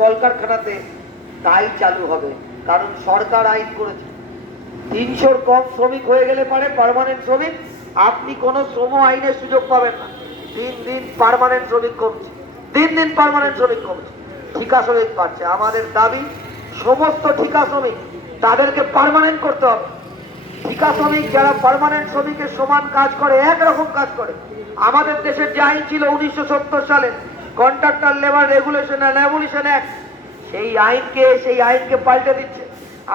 কলকারখানাতে তাই চালু হবে, কারণ সরকার আইন করেছে। তিনশোর কম শ্রমিক হয়ে গেলে পারে পার্মানেন্ট শ্রমিক, আপনি কোনো শ্রম আইনের সুযোগ পাবেন না। দিন দিন পারমানেন্ট শ্রমিক কমছে, দিন দিন পারমানেন্ট শ্রমিক কমছে। ঠিকা শ্রমিক পাচ্ছে আমাদের দাবি, সমস্ত ঠিকা শ্রমিক তাদেরকে পার্মানেন্ট করতে হবে। ঠিকা শ্রমিক যারা পারমানেন্ট শ্রমিকের সমান কাজ করে, একরকম কাজ করে। আমাদের দেশের যে আইন ছিল উনিশশো সত্তর সালে contractor labour regulation and abolition act সেই আইনকে সেই আইনকে পাল্টে দিচ্ছে।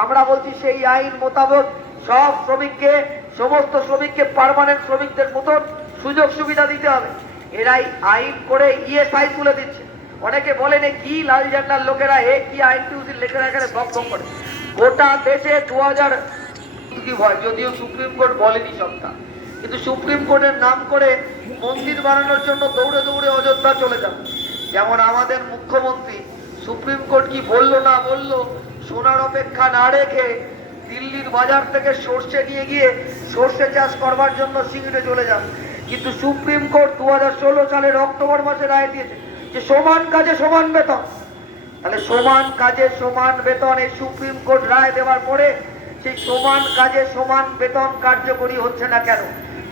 আমরা বলছি সেই আইন মোতাবেক সব শ্রমিককে, সমস্ত শ্রমিককে পার্মানেন্ট শ্রমিকদের মতন সুযোগ সুবিধা দিতে হবে। এরাই আইন করে ইএসআই তুলে দিচ্ছে। অনেকে বলেন কি লাল ঝান্ডার লোকেরা, এ কি আইন টিউসির লেখেরা এখানে বক করে। গোটা দেশে দু হাজার যদিও সুপ্রিম কোর্ট বলেনি সবটা, কিন্তু সুপ্রিম কোর্টের নাম করে মন্দির বানানোর জন্য দৌড়ে দৌড়ে অযোধ্যা চলে যান। যেমন আমাদের মুখ্যমন্ত্রী সুপ্রিম কোর্ট কি বলল না বলল, সোনার অপেক্ষা না রেখে দিল্লির বাজার থেকে সর্ষে নিয়ে গিয়ে সর্ষে চাষ করবার জন্য সিঙ্গিটে চলে যান। কিন্তু সুপ্রিম কোর্ট দু হাজার ষোলো সালের অক্টোবর মাসে রায় দিয়েছে যে সমান কাজে সমান বেতন। তাহলে সমান কাজে সমান বেতন এই সুপ্রিম কোর্ট রায় দেওয়ার পরে সেই সমান কাজে সমান বেতন কার্যকরী হচ্ছে না কেন?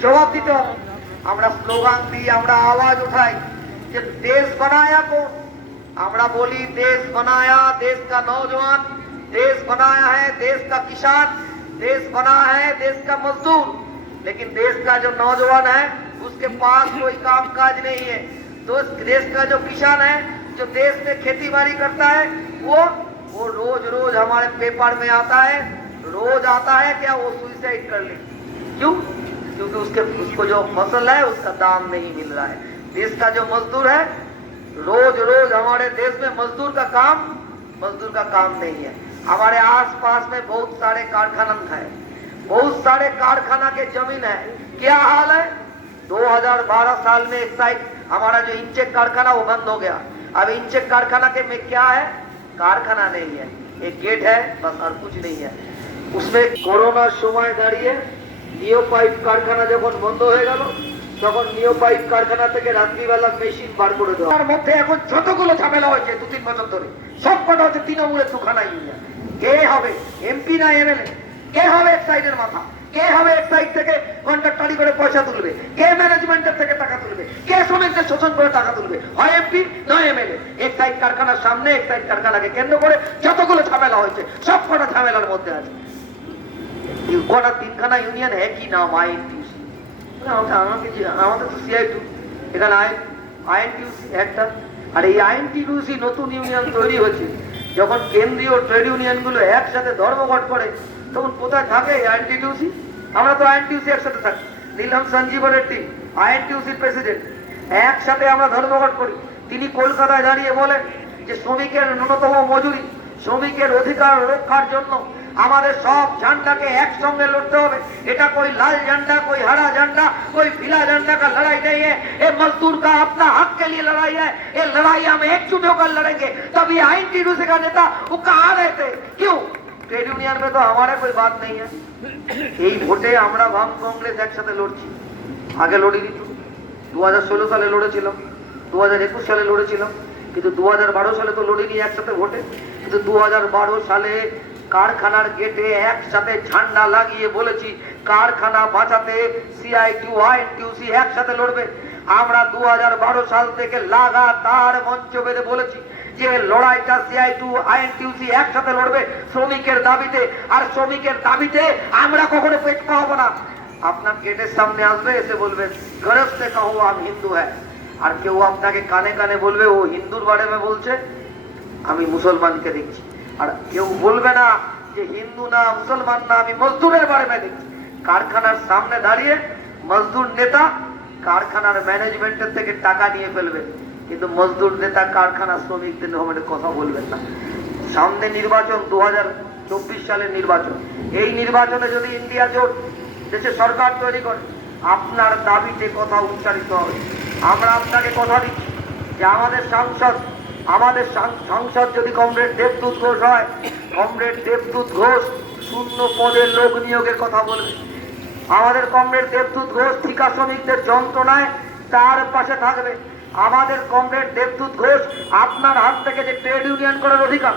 জবাব দিতে হবে। আমরা স্লোগান দিই আমরা আওয়াজ উঠাই যে দেশ বানায়া কোন আমরা বলি देश बनाया देश का नौजवान देश बनाया है देश का किसान देश बना है देश का मजदूर लेकिन देश का जो नौजवान है उसके पास कोई काम काज नहीं है तो इस देश का जो किसान है जो देश में खेती बाड़ी करता है वो वो रोज रोज हमारे पेपर में आता है रोज आता है क्या वो सुइसाइड कर ले क्यों क्योंकि उसके, उसको जो फ़सल है, उसका दाम नहीं मिल रहा है। देश का जो मजदूर है रोज रोज हमारे देश में मजदूर का काम, मजदूर का काम नहीं है। हमारे आसपास में बहुत सारे कारखाना है। बहुत सारे कारखाना के ज़मीन है। क्या हाल है? 2012 साल में एक साइड हमारा जो इंचे कारखाना, वो बंद हो गया। अब इंचे कारखाना के में क्या है? कारखाना नहीं है। एक गेट है, बस और कुछ नहीं है। उसमें कोरोना समय है। নিও পাইপ কারখানা যখন বন্ধ হয়ে গেল, তখন নিও পাইপ কারখানা থেকে রাত্রিবেলা মেশিন বার করে দেওয়া। তার মধ্যে এখন যতগুলো ঝামেলা হয়েছে, দু তিন বছর ধরে, সব কটা হচ্ছে তৃণমূলের দুখানা ইউনিয়ন কে হবে? এমপি না এমএলএ কে হবে এক সাইডের মাথা? কে হবে এক সাইড থেকে কন্ট্রাক্টারি করে পয়সা তুলবে? কে ম্যানেজমেন্টের থেকে টাকা তুলবে? কে শ্রমিকদের শোষণ করে টাকা তুলবে? হয় এমপি নয় এমএলএ এক সাইড কারখানার সামনে, এক সাইড কারখানাকে কেন্দ্র করে যতগুলো ঝামেলা হয়েছে, সব কটা ঝামেলার মধ্যে আছে। কটা তিনখানা ইউনিয়ন একই নাম আইএনটিউসি আমাকে আমাদের তো সিআই টু এখানে আইন আইএনটিউসি একটা। আর এই আইএনটিউসি নতুন ইউনিয়ন তৈরি হচ্ছে যখন কেন্দ্রীয় ট্রেড ইউনিয়নগুলো একসাথে ধর্মঘট করে, তখন কোথায় থাকে আইএনটিউসি আমরা তো আইএনটিউসি একসাথে থাকি। নীলম সঞ্জীব রেড্ডি আইএনটিউসির প্রেসিডেন্ট একসাথে আমরা ধর্মঘট করি। তিনি কলকাতায় দাঁড়িয়ে বলেন যে, শ্রমিকের ন্যূনতম মজুরি, শ্রমিকের অধিকার রক্ষার জন্য আমাদের সব ঝান্ডাকে একসঙ্গে লড়তে হবে এটা कोई लाल झंडा कोई हरा झंडा कोई पीला झंडा का लड़ाई नहीं है ये मजदूर का अपना हक के लिए लड़ाई है ये लड़ाई हम एकजुट होकर लड़ेंगे तभी आइन टी का नेता वो कहा रहे थे क्यों ट्रेड यूनियन में तो हमारा कोई बात नहीं है এই ভোটে আমরা বাম কংগ্রেস একসাথে লড়ছি আগে লড়িনি তো দু হাজার ষোলো সালে লড়েছিলাম দু হাজার একুশ সালে লড়েছিলাম কিন্তু দু হাজার বারো সালে তো লড়িনি একসাথে ভোটে কিন্তু দু হাজার বারো সালে কারখানার গেটে একসাথে ঝান্ডা লাগিয়ে বলেছি, কারখানা বাঁচাতে সিআইটিউ আইএনটিউসি একসাথে লড়বে। আমরা দু হাজার বারো সাল থেকে লাগাতার মঞ্চ বেঁধে বলেছি যে লড়াইটা সিআই সিআইটু আইএনটিউসি একসাথে লড়বে শ্রমিকের দাবিতে। আর শ্রমিকের দাবিতে আমরা কখনো পেট পাবো না। আপনার গেটের সামনে আসবে, এসে বলবে গরজ সে কাহো, আম হিন্দু হ্যাঁ আর কেউ আপনাকে কানে কানে বলবে, ও হিন্দুর বারে বলছে, আমি মুসলমানকে দেখছি। আর কেউ বলবে না যে হিন্দু না মুসলমান না, আমি মজদুরের বারে দেখছি কারখানার সামনে দাঁড়িয়ে মজদুর নেতা কারখানার ম্যানেজমেন্টের থেকে টাকা নিয়ে ফেলবে। কিন্তু মজদুর নেতা কারখানা শ্রমিকদের হবে কথা বলবেন না। সামনে নির্বাচন দু চব্বিশ সালের নির্বাচন। এই নির্বাচনে যদি ইন্ডিয়া জোট দেশে সরকার তৈরি করে, আপনার দাবিতে কথা উচ্চারিত হবে। আমরা আপনাকে কথা দিচ্ছি যে আমাদের সাংসদ আমাদের সংসদ যদি কমরেড দেবদূত ঘোষ হয়, কমরেড দেবদূত ঘোষ শূন্য পদের লোক নিয়োগের কথা বলবে। আমাদের কমরেড দেবদূত ঘোষ ঠিকা শ্রমিকদের যন্ত্রণায় তার পাশে থাকবে। আমাদের কমরেড দেবদূত ঘোষ আপনার হাত থেকে যে ট্রেড ইউনিয়ন করার অধিকার,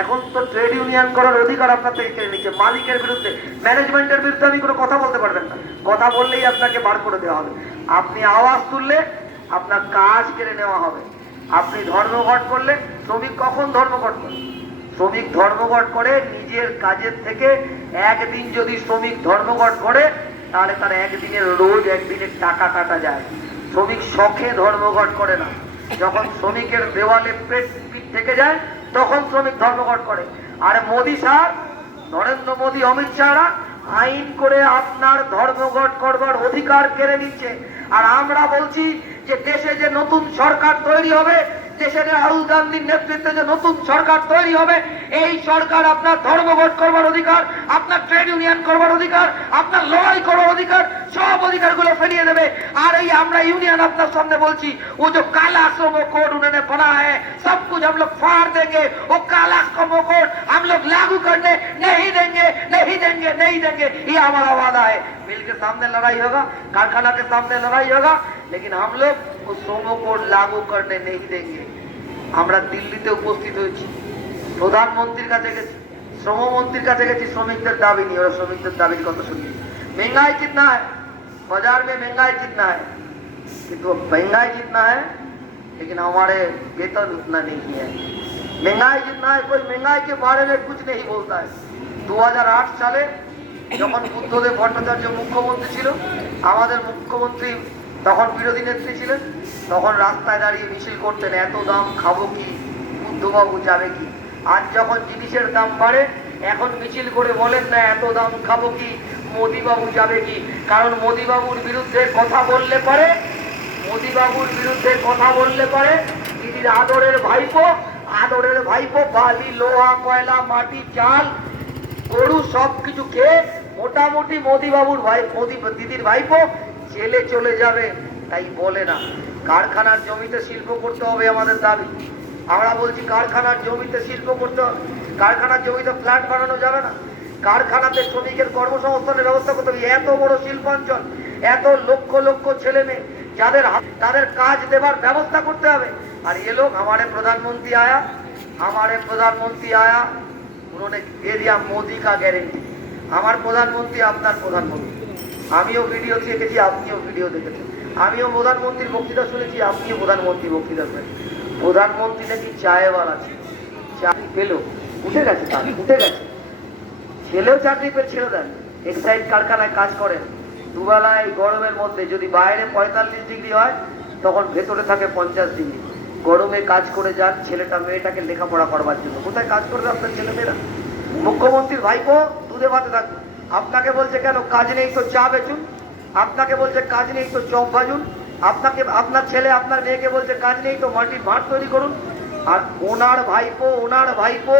এখন তো ট্রেড ইউনিয়ন করার অধিকার আপনার থেকে কেড়ে নিচ্ছে। মালিকের বিরুদ্ধে, ম্যানেজমেন্টের বিরুদ্ধে আপনি কোনো কথা বলতে পারবেন না। কথা বললেই আপনাকে বার করে দেওয়া হবে। আপনি আওয়াজ তুললে আপনার কাজ কেড়ে নেওয়া হবে। আপনি ধর্মঘট করলেন, শ্রমিক কখন ধর্মঘট করে? শ্রমিক ধর্মঘট করে নিজের কাজের থেকে একদিন যদি শ্রমিক ধর্মঘট করে, তাহলে তার একদিনের রোজ, একদিনের টাকা কাটা যায়। শ্রমিক শখে ধর্মঘট করে না। যখন শ্রমিকের দেওয়ালে পেট থেকে যায়, তখন শ্রমিক ধর্মঘট করে। আর মোদি স্যার, নরেন্দ্র মোদী, অমিত শাহরা আইন করে আপনার ধর্মঘট করবার অধিকার কেড়ে নিচ্ছে। আর আমরা বলছি যে দেশে যে নতুন সরকার তৈরি হবে দেশে যে রাহুল গান্ধীর নেতৃত্বে যে নতুন সরকার তৈরি হবে এই সরকার আপনার ধর্মঘট করবার অধিকার আপনার ট্রেড ইউনিয়ন করবার অধিকার আপনার লড়াই করবার অধিকার সব অধিকারগুলো ফেরিয়ে দেবে আর এই আমরা यूनियन আপনার সামনে বলছি वो जो काला श्रम कोड उन्होंने बना है सब कुछ हम लोग फाड़ देंगे वो काला श्रम कोड हम लोग लागू करने नहीं देंगे नहीं देंगे नहीं देंगे ये हमारा वादा है मिल के सामने लड़ाई होगा कारखाना के सामने लड़ाई होगा लेकिन हम लोग उस श्रम कोड लागू करने नहीं देंगे আমরা দিল্লিতে উপস্থিত হয়েছি প্রধানমন্ত্রীর কাছে গেছি শ্রমমন্ত্রীর কাছে গেছি শ্রমিকদের দাবি নিয়ে ওরা শ্রমিকদের দাবির কথা শুনি महंगाई कितना है बाजार में महंगाई कितना है किंतु महंगाई जितना है लेकिन हमारे वेतन उतना नहीं है महंगाई जितना है कोई महंगाई के बारे में कुछ नहीं बोलता है 2008 সালে যখন বুদ্ধদেব ভট্টাচার্য মুখ্যমন্ত্রী ছিল আমাদের মুখ্যমন্ত্রী তখন বিরোধী নেত্রী ছিলেন তখন রাস্তায় দাঁড়িয়ে মিছিল করতেন, এত দাম খাব কি? বুদ্ধবাবু যাবে কি? আজ যখন জিনিসের দাম বাড়ে, এখন মিছিল করে বলেন, না, এত দাম খাব কি? মোদিবাবু যাবে কি? কারণ মোদিবাবুর বিরুদ্ধে কথা বললে পারে, মোদিবাবুর বিরুদ্ধে কথা বললে পারে দিদির আদরের ভাইপো আদরের ভাইপো, বালি, লোহা, কয়লা, মাটি, চাল, গরু, সব কিছু খেয়ে মোটামুটি মোদিবাবুর ভাই, মোদি, দিদির ভাইপো জেলে চলে যাবে, তাই বলে না। কারখানার জমিতে শিল্প করতে হবে আমাদের দাবি। আমরা বলছি কারখানার জমিতে শিল্প করতে হবে। কারখানার জমিতে ফ্ল্যাট বানানো যাবে না। কারখানাতে শ্রমিকের কর্মসংস্থানের ব্যবস্থা করতে হবে। এত বড় শিল্পাঞ্চল, এত লক্ষ লক্ষ ছেলে মেয়ে, যাদের তাদের কাজ দেবার ব্যবস্থা করতে হবে। আর এ লোক আমারে প্রধানমন্ত্রী আয়া, আমারে প্রধানমন্ত্রী আয়া, উনোনে এরিয়া মোদি কা গ্যারেন্টি আমার প্রধানমন্ত্রী আপনার প্রধানমন্ত্রী। আমিও ভিডিও দেখেছি, আপনিও ভিডিও দেখেছেন। আমিও প্রধানমন্ত্রীর বক্তৃতা শুনেছি, আপনিও প্রধানমন্ত্রী বক্তৃতা শুনেছেন। প্রধানমন্ত্রী নাকি চায়ওয়ালা আছে চাকরি পেল উঠে গেছে তার, উঠে গেছে। ছেলেও চাকরি পেয়ে ছেড়ে দেন। এক্সাইড কারখানায় কাজ করেন। দুবেলায় গরমের মধ্যে যদি বাইরে পঁয়তাল্লিশ ডিগ্রি হয়, তখন ভেতরে থাকে পঞ্চাশ ডিগ্রি। গরমে কাজ করে যান, ছেলেটা, মেয়েটাকে লেখাপড়া করবার জন্য। কোথায় কাজ করবে আপনার ছেলে মেয়েরা মুখ্যমন্ত্রীর ভাইপো, দুধে ভাতে থাকবে আপনাকে বলছে, কেন? কাজ নেই তো চা বেচুন। আপনাকে বলছে কাজ নেই তো চপ ভাজুন আপনাকে আপনার ছেলে আপনার মেয়েকে বলছে কাজ নেই তো মাটির ভাত তৈরি করুন আর ওনার ভাইপো ওনার ভাইপো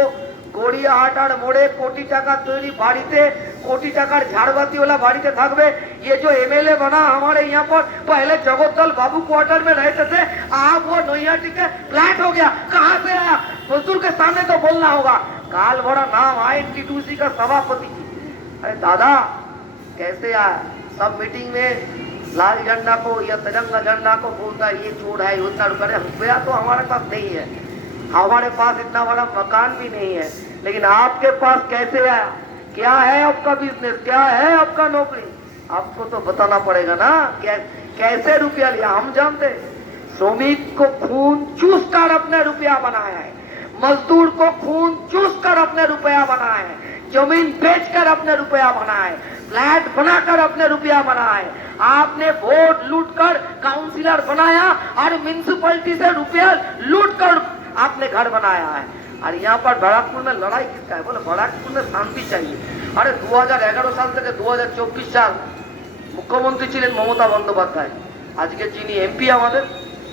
গড়িয়াহাটার মোড়ে কোটি টাকা তৈরি বাড়িতে कोटी टाका झाड़बाती वाला बाड़ी के थाकबे ये जो एमएलए बना हमारे यहाँ पर पहले जगतदल बाबू क्वार्टर में रहते थे आप वो नैयाटी के फ्लैट हो गया कहाँ से आया मजदूर के सामने तो बोलना होगा काल भरा नाम आई टीटूसी का सभापति अरे दादा कैसे आया सब मीटिंग में लाल झंडा को या तिरंगा झंडा को बोलता है, ये चोर है उतना रुपया रुपया तो हमारे पास नहीं है। हमारे पास इतना बड़ा मकान भी नहीं है। लेकिन आपके पास कैसे आया क्या है आपका बिज़नेस क्या है आपका नौकरी? आपको तो बताना पड़ेगा ना, क्या कैसे रुपया लिया? हम जानते हैं। श्रमिक को खून चूस कर अपने रुपया बनाया है। मजदूर को खून चूस कर अपने रुपया बनाया है। ज़मीन बेच कर अपने रुपया बनाया है। फ्लैट बनाकर अपने रुपया बनाया है आपने वोट लूट कर काउंसिलर बनाया और म्यूनसिपैलिटी से रुपया लूट कर आपने घर बनाया है और यहाँ पर बैराकपुर में लड़ाई किसका है बोले बैराकपुर में शांति चाहिए अरे 2011 সাল থেকে 2024 সাল মুখ্যমন্ত্রী ছিলেন মমতা বন্দ্যোপাধ্যায় আজকে যিনি एमपी আমাদের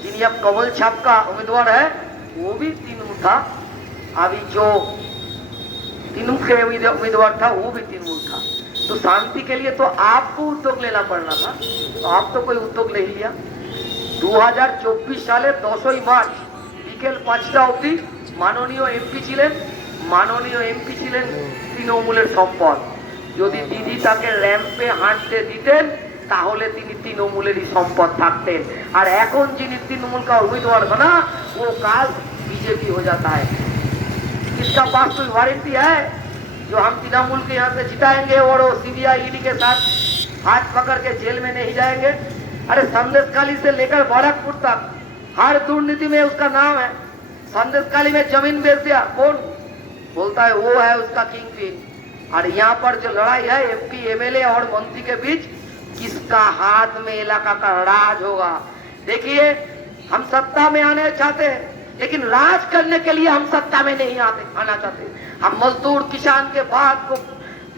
যিনি अब कमल छाप का उम्मीदवार है वो भी तृणमूल था अभी जो तृणमूल के उम्मीद- उम्मीदवार था वो भी तृणमूल था तो शांति के लिए तो आपको उद्योग लेना पड़ना था तो आप तो कोई उद्योग नहीं लिया 2024 সালে দশই মার্চ বিকেল পাঁচটা অবধি মাননীয় এমপি ছিলেন মাননীয় এমপি ছিলেন তৃণমূলের সম্পদ যদি দিদি তাকে র্যাম্পে হাঁটতে দিতেন তাহলে তিনি তৃণমূলেরই সম্পদ থাকতেন আর এখন যিনি तृणमूल का उम्मीदवार बना वो काल बीजेपी हो जाता है इसका पास कोई वारंटी है जो हम तृणमूल के यहाँ से जिताएँगे और वो सीबीआई ईडी के साथ हाथ पकड़ के जेल में नहीं जाएँगे। अरे संदेशकाली से लेकर बाराकपुर तक, हर दुर्नीति में उसका नाम है। संदेशकाली में ज़मीन बेच दिया, कौन? बोलता है, वो है उसका किंग पिन और यहाँ पर जो लड़ाई है, एमपी, एमएलए और मंत्री के बीच, किसका हाथ में इलाका का राज होगा? देखिए, हम सत्ता में आने चाहते हैं, लेकिन राज करने के लिए हम सत्ता में नहीं आते, आना चाहते हम मजदूर किसान के बात को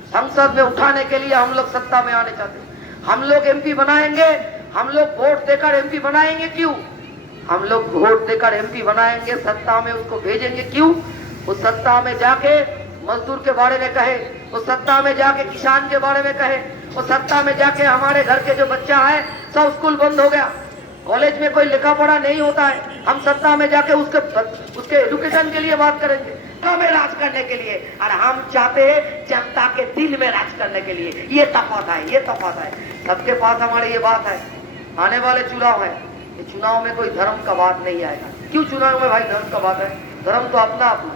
संसद में उठाने के लिए हम लोग सत्ता में आने चाहते हैं। हम लोग एमपी बनाएँगे, हम लोग वोट देकर एमपी बनाएँगे क्यों? हम लोग वोट देकर एमपी बनाएँगे, सत्ता में उसको भेजेंगे क्यों? उस सत्ता में जाके मजदूर के बारे में कहे, उस सत्ता में जाके किसान के बारे में कहे, उस सत्ता में जाके हमारे घर के जो बच्चा है, सब स्कूल बंद हो गया। कॉलेज में कोई लिखा पढ़ा नहीं होता है। हम सत्ता में जाके उसके उसके एजुकेशन के लिए बात करेंगे। हमें राज करने के लिए और हम चाहते हैं जनता के दिल में राज करने के लिए ये तफात है ये तफात है सबके पास हमारी ये बात है आने वाले चुनाव है ये चुनाव में कोई धर्म का बात नहीं आएगा क्यों चुनाव में भाई धर्म का बात है धर्म तो अपना अपना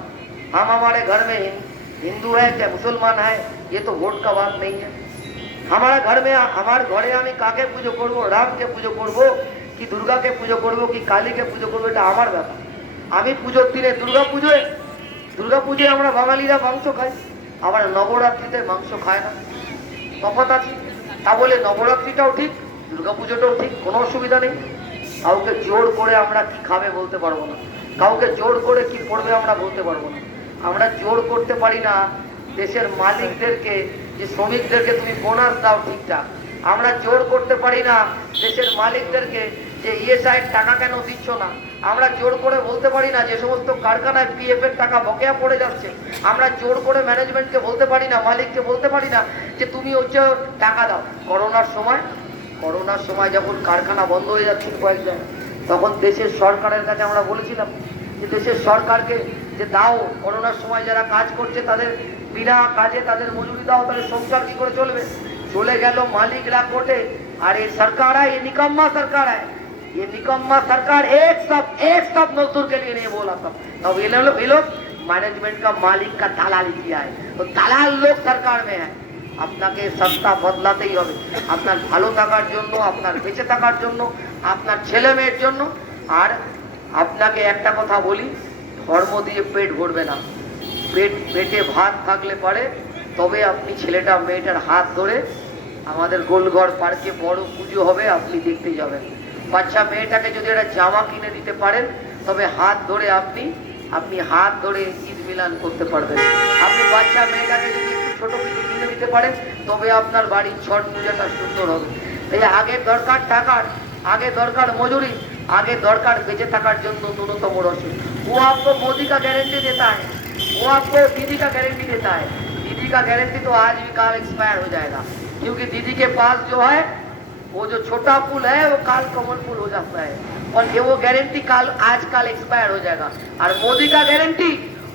हम हमारे घर में हिं- हिंदू है चाहे मुसलमान है ये तो वोट का बात नहीं है हमारा घर में আমার ঘরে আমি কাকে পুজো করব রামকে পুজো করব কি দুর্গাকে পুজো করব কি কালীকে পুজো করব এটা আমার ব্যাপার আমি পুজোর দিনে দুর্গা পুজোয় দুর্গা পুজোয় আমরা বাঙালিরা মাংস খাই, আবার নবরাত্রিতে মাংস খায় না। তফাৎ আছে, তা বলে নবরাত্রিটাও ঠিক দুর্গা পুজোটাও ঠিক, কোনো অসুবিধা নেই। কাউকে জোর করে আমরা কি খাবে বলতে পারব না। কাউকে জোর করে কি পড়বে আমরা বলতে পারব না। আমরা জোর করতে পারি না দেশের মালিকদেরকে, যে শ্রমিকদেরকে তুমি বোনাস দাও ঠিকঠাক। আমরা জোর করতে পারি না দেশের মালিকদেরকে যে ইএসআই টাকা কেন দিচ্ছ না? আমরা জোর করে বলতে পারি না যে সমস্ত কারখানায় পিএফ এর টাকা বকেয়া পড়ে যাচ্ছে। আমরা জোর করে ম্যানেজমেন্টকে বলতে পারি না, মালিককে বলতে পারি না যে তুমি হচ্ছে টাকা দাও। করোনার সময় করোনার সময় যখন কারখানা বন্ধ হয়ে যাচ্ছিল কয়েক জায়গায় তখন দেশের সরকারের কাছে আমরা বলেছিলাম যে দেশের সরকারকে যে দাও, করোনার সময় যারা কাজ করছে তাদের বিনা কাজে তাদের মজুরি দাও তাহলে সংসার কী করে চলবে? চলে গেল মালিকরা কোটে আর এই সরকার আয় নিকাম্মা সরকার আয়। ये निकम्मा सरकार एक सब एक सब मजदूर के लिए नहीं बोला सब तब ये लोग ये लोग मैनेजमेंट का मालिक का दलाली किया है तो दलाल लोग सरकार में है আপনাকে সত্তা বদলাতেই হবে আপনার ভালো থাকার জন্য আপনার বেঁচে থাকার জন্য আপনার ছেলে মেয়ের জন্য আর আপনাকে একটা কথা বলি ধর্ম দিয়ে পেট ভরবে না পেট পেটে ভাত থাকলে পারে তবে আপনি ছেলেটা মেয়েটার হাত ধরে আমাদের গোলঘর পার্কে বড় পুজো হবে আপনি দেখতে যাবেন বাচ্চা মেয়েটাকে যদি একটা জামা কিনে দিতে পারেন তবে হাত ধরে আপনি আপনি হাত ধরে ঈদ মিলান করতে পারবেন আপনি বাচ্চা মেয়েটাকে যদি একটু ছোট কিছু কিনে দিতে পারেন তবে আপনার বাড়ির ছট পূজাটা সুন্দর হবে তাই আগে দরকার টাকার আগে দরকার মজুরি আগে দরকার বেঁচে থাকার জন্য ন্যূনতম রসদ ও आपको मोदी का गारंटी देता है वो आपको दीदी का गारंटी देता है दीदी का गारंटी तो आज भी काल एक्सपायर हो जाएगा क्योंकि दीदी के पास जो है वो जो छोटा पुल है, वो काल कमल पुल हो जाता है। और ये वो गारंटी काल, आज काल एक्सपायर हो जाएगा। और मोदी का गारंटी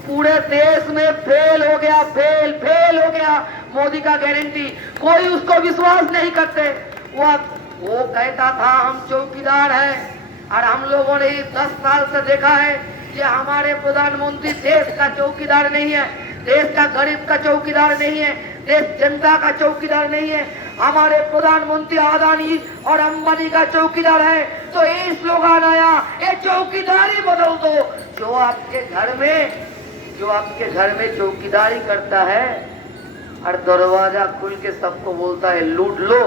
पूरे देश में फेल हो गया फेल फेल हो गया। मोदी का गारंटी कोई उसको विश्वास नहीं करते। वो वो कहता था, हम चौकीदार हैं। और हम लोगों ने दस साल से देखा है कि हमारे प्रधानमंत्री देश का चौकीदार नहीं है, देश का गरीब का चौकीदार नहीं है। देश जनता का चौकीदार नहीं है हमारे प्रधानमंत्री अदानी और अंबानी का चौकीदार है तो ये स्लोगान आया ये चौकीदारी बदल दो जो आपके घर में जो आपके घर में चौकीदारी करता है और दरवाजा खुल के सबको बोलता है लूट लो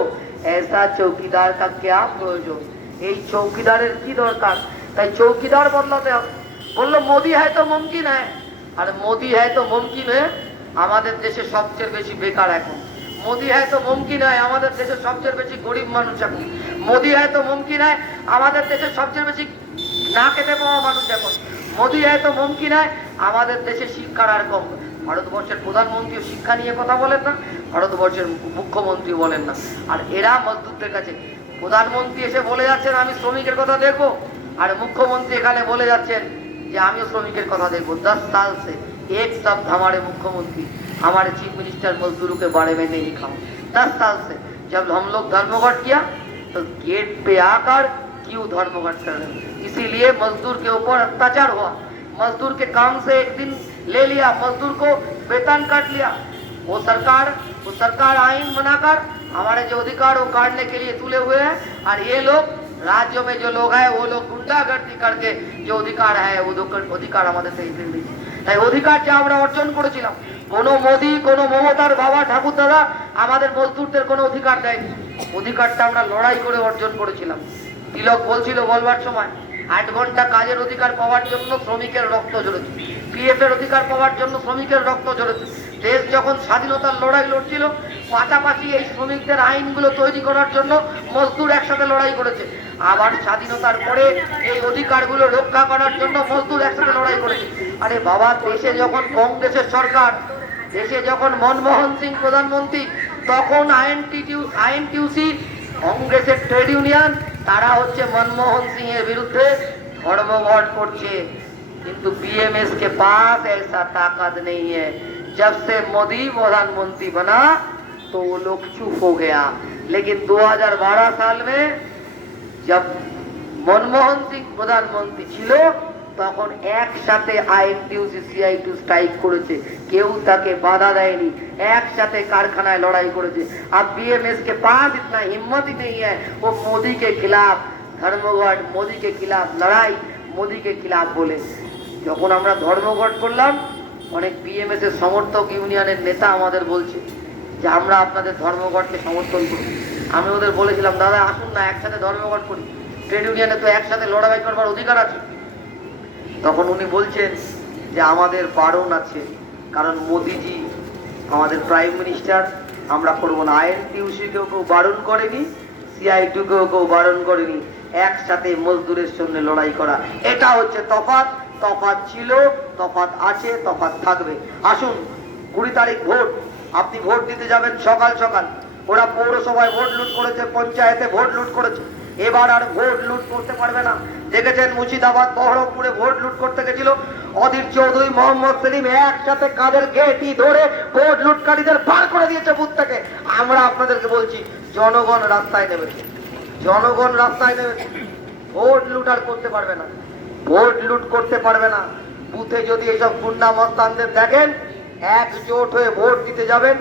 ऐसा चौकीदार का क्या प्रयोजन এই চৌকিদারের কি দরকার তাই চৌকিদার বদলাতে হবে বললো মোদি হ্যায় তো মুমকিন হ্যায় আর মোদি হ্যায় তো মুমকিন হয়ে আমাদের দেশে সবচেয়ে বেশি বেকার এখন। মোদি হ্যায় তো মুমকিন হয় আমাদের দেশে সবচেয়ে বেশি গরিব মানুষ এখন। মোদি হ্যায় তো মুমকিন হয় আমাদের দেশে সবচেয়ে বেশি না খেতে পাওয়া মানুষ এখন। মোদি হ্যায় তো মুমকিন হয় আমাদের দেশে শিক্ষার আর কম। ভারতবর্ষের প্রধানমন্ত্রীও শিক্ষা নিয়ে কথা বলেন না, ভারতবর্ষের মুখ্যমন্ত্রী বলেন না। আর এরা মজদুরদের কাছে। প্রধানমন্ত্রী এসে বলে যাচ্ছেন, আমি শ্রমিকের কথা দেখব। আর মুখ্যমন্ত্রী এখানে বলে যাচ্ছেন যে, আমিও শ্রমিকের কথা দেখব। দশ সাল से एक शब्द हमारे मुख्यमंत्री, हमारे चीफ मिनिस्टर मजदूरों के बारे में नहीं लिखा। दस साल से जब हम लोग धर्मघट किया तो गेट पे आकर क्यों धर्मघट कर रहे इसीलिए मजदूर के ऊपर अत्याचार हुआ। मजदूर के काम से एक दिन ले लिया, मजदूर को वेतन काट लिया। वो सरकार वो सरकार आइन बनाकर हमारे जो अधिकार वो काटने के लिए तुले हुए हैं, और ये लोग, राज्यों में जो लोग हैं, वो लोग गुंडागर्दी करके जो अधिकार है, वो अधिकार हमारे से ही তাই অধিকার যা আমরা অর্জন করেছিলাম, কোনো মোদি, কোনো মমতার বাবা, ঠাকুর দাদা, আমাদের মজদুরদের কোনো অধিকার দেয়নি। অধিকারটা আমরা লড়াই করে অর্জন করেছিলাম। তিলক বলছিল বলবার সময়, আট ঘণ্টা কাজের অধিকার পাওয়ার জন্য শ্রমিকের রক্ত ঝরেছে। পিএফ এর অধিকার পাওয়ার জন্য শ্রমিকের রক্ত ঝরেছে। দেশ যখন স্বাধীনতার লড়াই লড়ছিল, পাশাপাশি এই শ্রমিকদের আইনগুলো তৈরি করার জন্য মজদুর একসাথে লড়াই করেছে। আবার স্বাধীনতার পরে এই অধিকারগুলো রক্ষা করার জন্য মজদুর একসাথে লড়াই করেছে আরে বাবা দেশে যখন কংগ্রেসের সরকার দেশে যখন মনমোহন সিং প্রধানমন্ত্রী তখন আইএনটিটিউ আইএনটিউসি কংগ্রেসের ট্রেড ইউনিয়ন তারা হচ্ছে মনমোহন সিং এর বিরুদ্ধে ধর্মঘট করছে কিন্তু बीएमएस के पास ऐसा ताकत नहीं है जब से मोदी प्रधानमंत्री बना तो वो लोग चुप हो गया लेकिन 2012 साल में जब মনমোহন সিং প্রধানমন্ত্রী ছিল, তখন একসাথে স্ট্রাইক করেছে। কেউ তাকে বাধা দেয়নি। একসাথে কারখানায় লড়াই করেছে। আর বিএমএস কে पास इतना নেই ও মোদীকে খিলাফ, ধর্মঘট, মোদীকে খিলাফ লড়াই, মোদীকে খিলাফ বলে। যখন আমরা ধর্মঘট করলাম, অনেক বিএমএস এর সমর্থক ইউনিয়নের নেতা আমাদের বলছে যে, আমরা আপনাদের ধর্মঘটকে সমর্থন করি আমি ওদের বলেছিলাম, দাদা, আসুন না, একসাথে ধর্মঘট করি। ট্রেড ইউনিয়নে তো একসাথে লড়াই করবার অধিকার আছে। তখন উনি বলছেন যে, আমাদের বারণ আছে, কারণ মোদিজি আমাদের প্রাইম মিনিস্টার, আমরা করব না। আইএনটিউসি কেউ কেউ বারণ করেনি সিআইটু কেউ কেউ বারণ করেনি। একসাথে মজদুরের সঙ্গে লড়াই করা। এটা হচ্ছে তফাৎ। তফাৎ ছিল, তফাৎ আছে, তফাৎ থাকবে। আসুন, কুড়ি তারিখ ভোট। আপনি ভোট দিতে যাবেন সকাল সকাল। ওরা পৌরসভায় ভোট লুট করেছে, পঞ্চায়েতে ভোট লুট করেছে। এবার আর ভোট লুট করতে পারবে না। দেখেছেন মুর্শিদাবাদ, বহরমপুরে ভোট লুট করতে গেছিল। অধীর চৌধুরী, মোহাম্মদ সেলিম একসাথে কাদের গেটি ধরে ভোট লুটকারীদের পার করে দিয়েছে বুথ থেকে। আমরা আপনাদেরকে বলছি, জনগণ রাস্তায় নেমেছে জনগণ রাস্তায় নেমেছে ভোট লুট আর করতে পারবে না। ভোট লুট করতে পারবে না। বুথে যদি এইসব গুন্ডা মস্তানদের দেখেন, একজোট হয়ে ভোট দিতে যাবেন।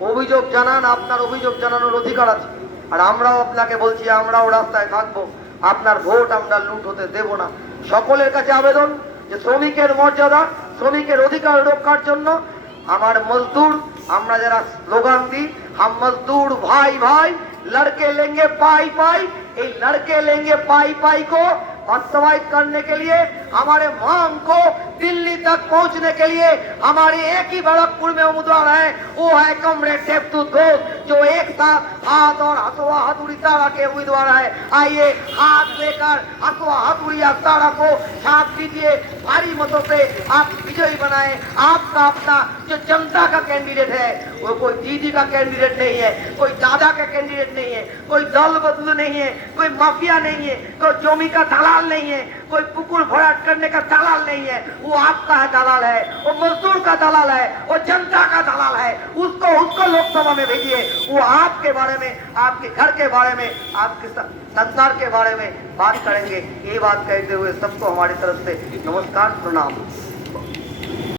অভিযোগ জানান, আপনার অভিযোগ জানানোর অধিকার আছে। আর আমরাও আপনাকে বলছি, আমরাও রাস্তায় থাকব। আপনার ভোট আমরা লুট হতে দেব না। সকলের কাছে আবেদন যে শ্রমিকের মর্যাদা, শ্রমিকের অধিকার রক্ষার জন্য আমার মজদুর, আমরা যারা স্লোগান দিই, হাম মজদুর ভাই ভাই, লড়কে লেঙ্গে পাই পাই, এই লড়কে লেঙ্গে পাই পাই কো वास्तवायित करने के लिए, हमारे मांग को दिल्ली तक पहुँचने के लिए हमारी एक ही भरतपुर में उम्मीदवार है, वो है कमरेड देवदूत घोष, जो एक साथ हाथ और हथुआ हथुरी तारा के उम्मीदवार है। आइए हाथ लेकर हथुआ हथुड़ी तारा को छाप दीजिए। भारी मतों से आप विजयी बनाए। आपका अपना जो जनता का कैंडिडेट है, वो कोई दीदी का कैंडिडेट नहीं है, कोई दादा का कैंडिडेट नहीं है, कोई दल बदलू नहीं है, कोई माफिया नहीं है, कोई जमी का दलाल नहीं है, कोई पुकुर भराट करने का दलाल नहीं है। वो आपका है दलाल है, वो मजदूर का दलाल है, वो जनता का दलाल है। उसको उसको लोकसभा में भेजिए। वो आपके बारे में, आपके घर के बारे में, आपके स- संसार के बारे में बात करेंगे। ये बात कहते हुए सबको हमारी तरफ़ से नमस्कार, प्रणाम।